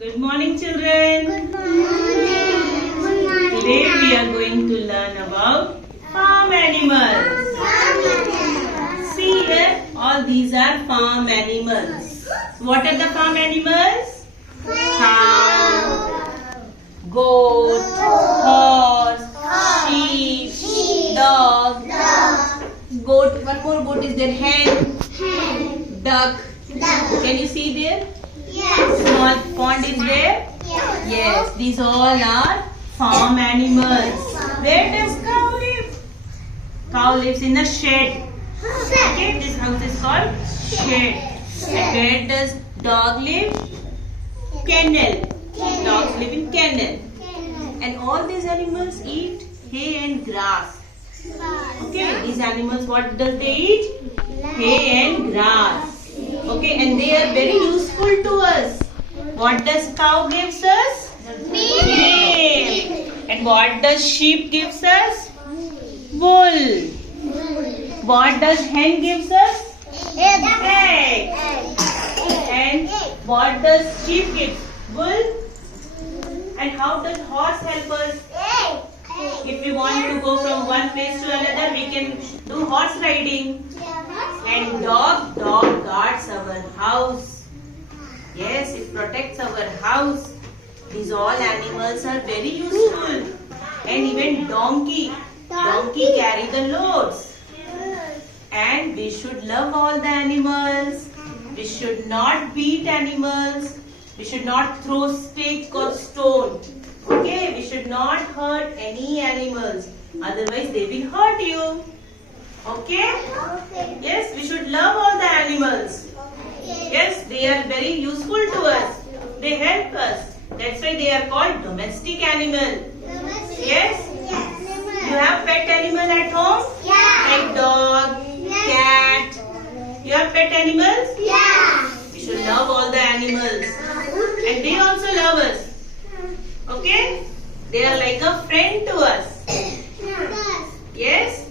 Good morning, children. Good morning. Good morning. Today we are going to learn about farm animals. See here, all these are farm animals. What are the farm animals? Cow, goat, horse, sheep, dog. Goat, one more goat is there. Hen, duck. Can you see there? Small pond is there? Yes, these all are farm animals. Where does cow live? Cow lives in a shed. Okay, this house is called shed. And where does dog live? Kennel. Dogs live in kennel. And all these animals eat hay and grass. Okay, these animals, what does they eat? Hay and grass. Okay, and they are very useful to us. What does cow gives us? Milk. And what does sheep gives us? Wool. What does hen gives us? Egg. And what does sheep give? Wool. And how does horse help us? If we want to go from one place to another, we can do horse riding. And dog guards our house. Yes, it protects our house. These all animals are very useful. And even donkey carry the loads. And we should love all the animals. We should not beat animals. We should not throw stick or stone. Okay, we should not hurt any animals. Otherwise they will hurt you. Okay? Yes, we should love all the animals. Yes, they are very useful to us. They help us. That's why they are called domestic animal. Yes? You have pet animal at home? Like dog, cat. You have pet animals? We should love all the animals. And they also love us. Okay? They are like a friend to us. Yes?